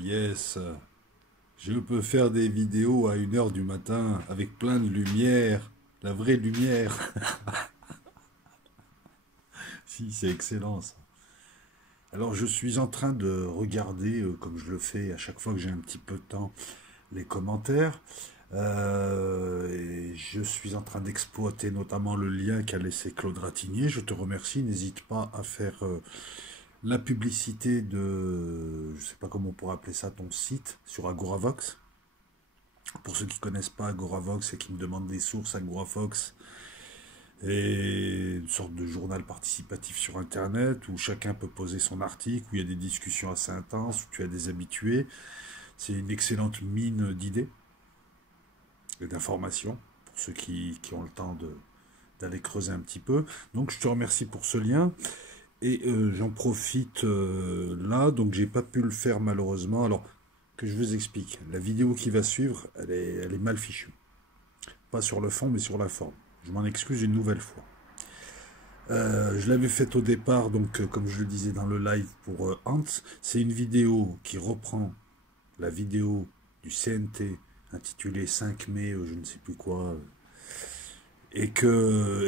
yes, je peux faire des vidéos à 1 heure du matin avec plein de lumière, la vraie lumière. Si, c'est excellent ça. Alors je suis en train de regarder, comme je le fais à chaque fois que j'ai un petit peu de temps, les commentaires. Et je suis en train d'exploiter notamment le lien qu'a laissé Claude Ratignier. Je te remercie. N'hésite pas à faire la publicité de, je sais pas comment on pourrait appeler ça, ton site sur Agoravox. Pour ceux qui connaissent pas Agoravox et qui me demandent des sources, Agoravox est une sorte de journal participatif sur Internet où chacun peut poser son article, où il y a des discussions assez intenses, où tu as des habitués. C'est une excellente mine d'idées et d'informations pour ceux qui ont le temps d'aller creuser un petit peu. Donc je te remercie pour ce lien. Et j'en profite là, donc j'ai pas pu le faire malheureusement. Alors que je vous explique, la vidéo qui va suivre, elle est mal fichue. Pas sur le fond, mais sur la forme. Je m'en excuse une nouvelle fois. Je l'avais faite au départ, donc comme je le disais dans le live pour Hans, c'est une vidéo qui reprend la vidéo du CNT intitulée 5 mai, je ne sais plus quoi, et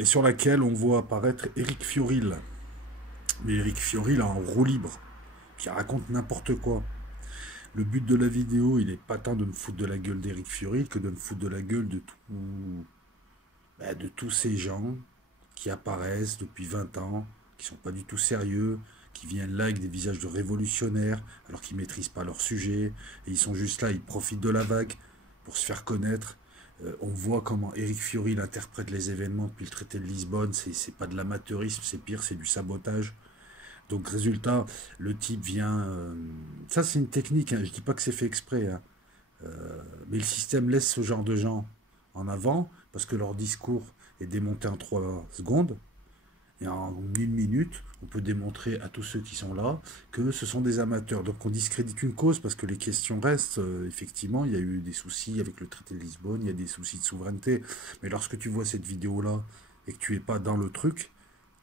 sur laquelle on voit apparaître Éric Fioril. Mais Éric Fioril en roue libre, qui raconte n'importe quoi. Le but de la vidéo, il n'est pas tant de me foutre de la gueule d'Éric Fioril que de me foutre de la gueule de tous ces gens qui apparaissent depuis 20 ans, qui sont pas du tout sérieux, qui viennent là avec des visages de révolutionnaires, alors qu'ils maîtrisent pas leur sujet, et ils sont juste là, ils profitent de la vague pour se faire connaître. On voit comment Éric Fioril interprète les événements depuis le traité de Lisbonne, c'est pas de l'amateurisme, c'est pire, c'est du sabotage. Donc résultat, le type vient... ça c'est une technique, hein, je dis pas que c'est fait exprès, hein, mais le système laisse ce genre de gens en avant, parce que leur discours est démonté en 3 secondes, et en 1 minute, on peut démontrer à tous ceux qui sont là que ce sont des amateurs. Donc on discrédite une cause, parce que les questions restent, effectivement, il y a eu des soucis avec le traité de Lisbonne, il y a des soucis de souveraineté, mais lorsque tu vois cette vidéo-là, et que tu es pas dans le truc,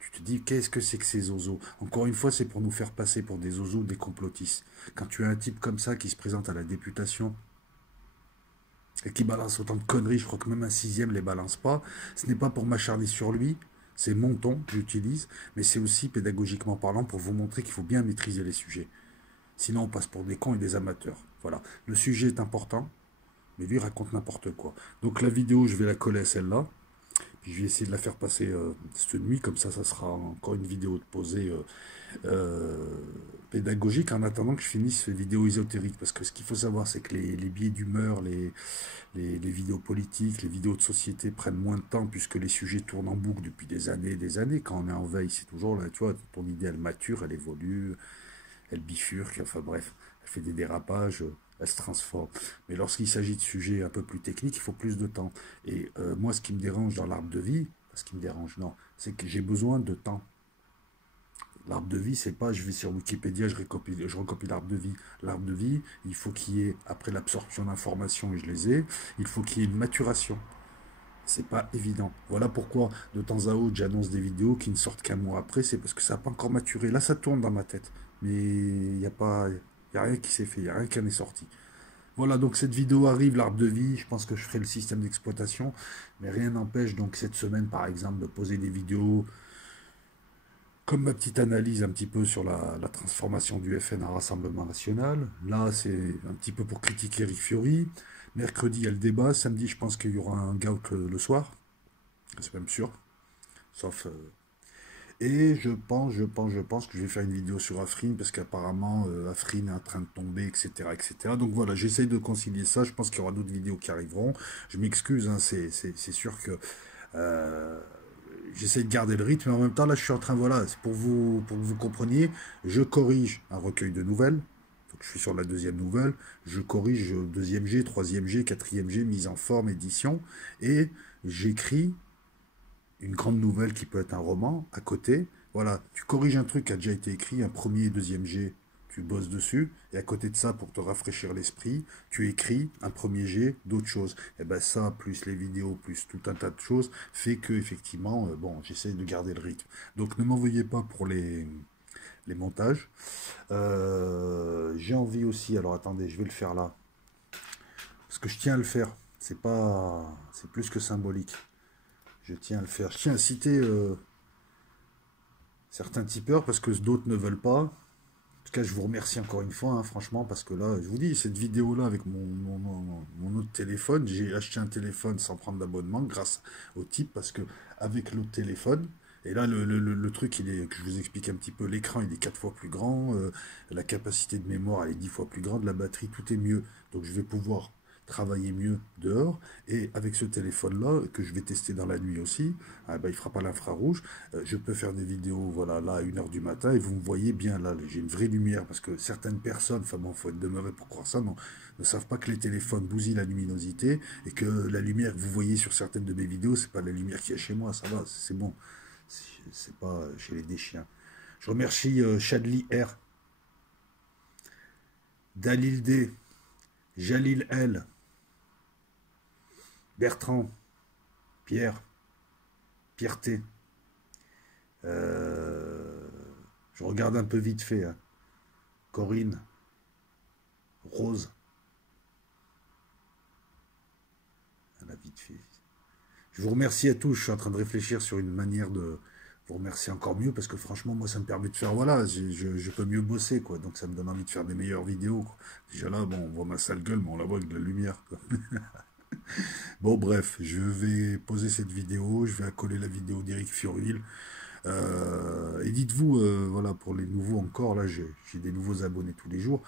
tu te dis, qu'est-ce que c'est que ces zozos? Encore une fois, c'est pour nous faire passer pour des zozos, des complotistes. Quand tu as un type comme ça qui se présente à la députation et qui balance autant de conneries, je crois que même un sixième les balance pas, ce n'est pas pour m'acharner sur lui, c'est mon ton que j'utilise, mais c'est aussi pédagogiquement parlant pour vous montrer qu'il faut bien maîtriser les sujets. Sinon, on passe pour des cons et des amateurs. Voilà. Le sujet est important, mais lui raconte n'importe quoi. Donc la vidéo, je vais la coller à celle-là. Puis je vais essayer de la faire passer cette nuit, comme ça sera encore une vidéo de posée pédagogique en attendant que je finisse ces vidéos ésotériques. Parce que ce qu'il faut savoir, c'est que les biais d'humeur, les vidéos politiques, les vidéos de société prennent moins de temps puisque les sujets tournent en boucle depuis des années et des années. Quand on est en veille, c'est toujours là, tu vois, ton idée elle mature, elle évolue, elle bifurque, enfin bref, elle fait des dérapages, elle se transforme. Mais lorsqu'il s'agit de sujets un peu plus techniques, il faut plus de temps. Et moi, ce qui me dérange dans l'arbre de vie, ce qui me dérange, non, c'est que j'ai besoin de temps. L'arbre de vie, c'est pas je vais sur Wikipédia, je recopie l'arbre de vie. L'arbre de vie, il faut qu'il y ait, après l'absorption d'informations, et je les ai, il faut qu'il y ait une maturation. C'est pas évident. Voilà pourquoi, de temps à autre, j'annonce des vidéos qui ne sortent qu'un mois après, c'est parce que ça n'a pas encore maturé. Là, ça tourne dans ma tête. Mais il n'y a pas, il y a rien qui s'est fait, il n'y a rien qui en est sorti. Voilà, donc cette vidéo arrive, l'arbre de vie, je pense que je ferai le système d'exploitation, mais rien n'empêche donc cette semaine, par exemple, de poser des vidéos comme ma petite analyse un petit peu sur la transformation du FN en Rassemblement National. Là, c'est un petit peu pour critiquer Eric Fiori. Mercredi, il y a le débat. Samedi, je pense qu'il y aura un hangout le soir. C'est même sûr. Sauf... et je pense que je vais faire une vidéo sur Afrin, parce qu'apparemment, Afrin est en train de tomber, etc., etc. Donc voilà, j'essaye de concilier ça. Je pense qu'il y aura d'autres vidéos qui arriveront. Je m'excuse, hein, c'est sûr que... j'essaie de garder le rythme, mais en même temps, là, je suis en train, voilà, c'est pour que vous compreniez, je corrige un recueil de nouvelles. Donc, je suis sur la 2e nouvelle, je corrige 2e G, 3e G, 4e G, mise en forme, édition, et j'écris une grande nouvelle qui peut être un roman à côté. Voilà, tu corriges un truc qui a déjà été écrit, un 1er et 2e G, tu bosses dessus, et à côté de ça, pour te rafraîchir l'esprit, tu écris un 1er G d'autres choses. Et ben ça, plus les vidéos, plus tout un tas de choses, fait que effectivement, bon, j'essaie de garder le rythme. Donc ne m'envoyez pas pour les montages. J'ai envie aussi, alors attendez, je vais le faire là, parce que je tiens à le faire. C'est plus que symbolique. Je tiens à le faire. Je tiens à citer certains tipeurs parce que d'autres ne veulent pas. En tout cas, je vous remercie encore une fois, hein, franchement, parce que là, je vous dis, cette vidéo-là avec mon autre téléphone, j'ai acheté un téléphone sans prendre d'abonnement grâce au type, parce que avec l'autre téléphone, et là, le truc, que je vous explique un petit peu, l'écran, il est 4 fois plus grand, la capacité de mémoire, elle est 10 fois plus grande, la batterie, tout est mieux. Donc, je vais pouvoir travailler mieux dehors, et avec ce téléphone-là, que je vais tester dans la nuit aussi, ah ben, il ne fera pas l'infrarouge, je peux faire des vidéos, voilà, là, à 1 h du matin, et vous me voyez bien, là, j'ai une vraie lumière, parce que certaines personnes, enfin bon, faut être demeuré pour croire ça, non, ne savent pas que les téléphones bousillent la luminosité, et que la lumière que vous voyez sur certaines de mes vidéos, c'est pas la lumière qu'il y a chez moi, ça va, c'est bon, c'est pas chez les déchiens. Je remercie Chadli R, Dalil D, Jalil L, Bertrand, Pierre, Pierre T. Je regarde un peu vite fait, hein. Corinne, Rose, elle a vite fait. Je vous remercie à tous. Je suis en train de réfléchir sur une manière de vous remercier encore mieux parce que franchement, moi, ça me permet de faire, voilà, je peux mieux bosser, quoi. Donc, ça me donne envie de faire des meilleures vidéos, quoi. Déjà là, bon, on voit ma sale gueule, mais on la voit avec de la lumière, quoi. Bon, bref, je vais poser cette vidéo. Je vais accoler la vidéo d'Éric Fioril. Et dites-vous, voilà, pour les nouveaux encore, là, j'ai des nouveaux abonnés tous les jours.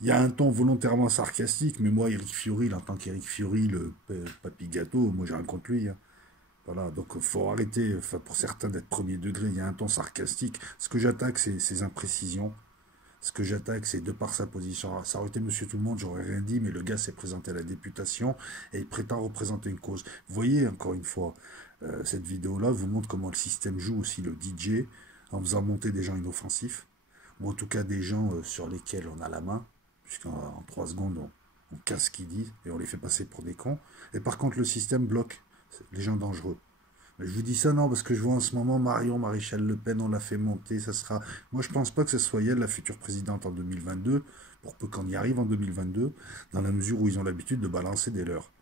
Il y a un ton volontairement sarcastique, mais moi, Éric Fioril, en tant qu'Éric Fioril, papy gâteau, moi, j'ai rien contre lui, hein. Voilà, donc il faut arrêter, enfin, pour certains, d'être premier degré. Il y a un ton sarcastique. Ce que j'attaque, c'est ses imprécisions. Ce que j'attaque, c'est de par sa position. Ça aurait été Monsieur Tout-le-Monde, j'aurais rien dit, mais le gars s'est présenté à la députation et il prétend représenter une cause. Vous voyez, encore une fois, cette vidéo-là vous montre comment le système joue aussi le DJ en faisant monter des gens inoffensifs, ou en tout cas des gens sur lesquels on a la main, puisqu'en 3 secondes, on casse ce qu'ils disent et on les fait passer pour des cons. Et par contre, le système bloque les gens dangereux. Mais je vous dis ça, non, parce que je vois en ce moment Marion Maréchal Le Pen, on l'a fait monter, ça sera... Moi, je pense pas que ce soit elle, la future présidente en 2022, pour peu qu'on y arrive en 2022, dans la mesure où ils ont l'habitude de balancer des leurs.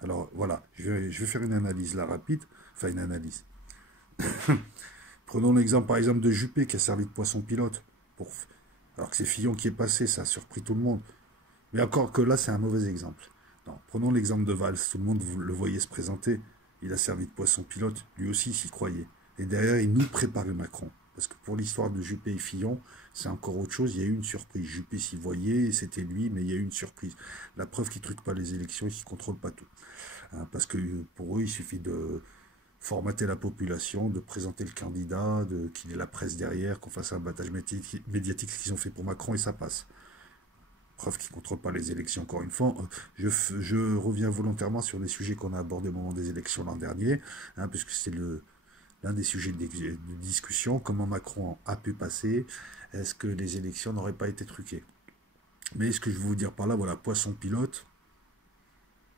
Alors, voilà, je vais faire une analyse là, rapide, enfin une analyse. Prenons l'exemple, par exemple, de Juppé, qui a servi de poisson pilote, alors que c'est Fillon qui est passé, ça a surpris tout le monde. Mais encore que là, c'est un mauvais exemple. Non, prenons l'exemple de Valls, tout le monde le voyait se présenter. Il a servi de poisson pilote, lui aussi il s'y croyait. Et derrière, il nous préparait Macron. Parce que pour l'histoire de Juppé et Fillon, c'est encore autre chose, il y a eu une surprise. Juppé s'y voyait, c'était lui, mais il y a eu une surprise. La preuve qu'il ne truque pas les élections et qu'il ne contrôle pas tout. Hein, parce que pour eux, il suffit de formater la population, de présenter le candidat, qu'il ait la presse derrière, qu'on fasse un battage médiatique, ce qu'ils ont fait pour Macron, et ça passe. Preuve qu'ils ne contrôlent pas les élections, encore une fois. Je reviens volontairement sur des sujets qu'on a abordés au moment des élections l'an dernier, hein, puisque c'est l'un des sujets de discussion, comment Macron a pu passer, est-ce que les élections n'auraient pas été truquées. Mais ce que je veux vous dire par là, voilà, poisson pilote,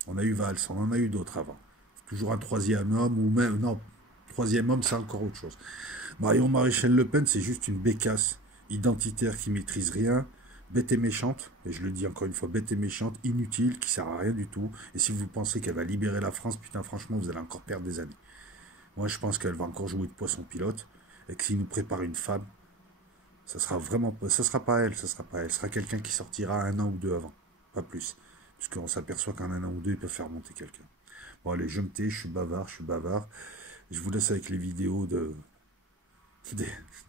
on a eu Valls, on en a eu d'autres avant. Toujours un troisième homme, ou même, non, troisième homme, c'est encore autre chose. Marion Maréchal Le Pen, c'est juste une bécasse identitaire qui maîtrise rien, bête et méchante, et je le dis encore une fois, bête et méchante, inutile, qui sert à rien du tout. Et si vous pensez qu'elle va libérer la France, putain, franchement, vous allez encore perdre des années. Moi, je pense qu'elle va encore jouer de poisson pilote, et que s'il nous prépare une femme, ça sera vraiment, ça sera pas elle, ça sera pas elle, ce sera quelqu'un qui sortira 1 an ou 2 avant, pas plus, puisqu'on s'aperçoit qu'en 1 an ou 2, il peut faire monter quelqu'un. Bon, allez, je me tais, je suis bavard, Je vous laisse avec les vidéos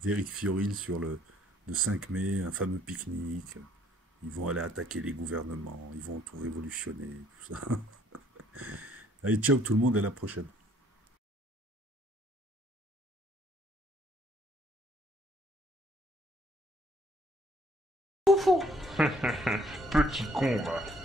d'Éric Fioril sur le 5 mai, un fameux pique-nique. Ils vont aller attaquer les gouvernements, ils vont tout révolutionner, tout ça. Allez, ciao tout le monde, à la prochaine. Petit con, va.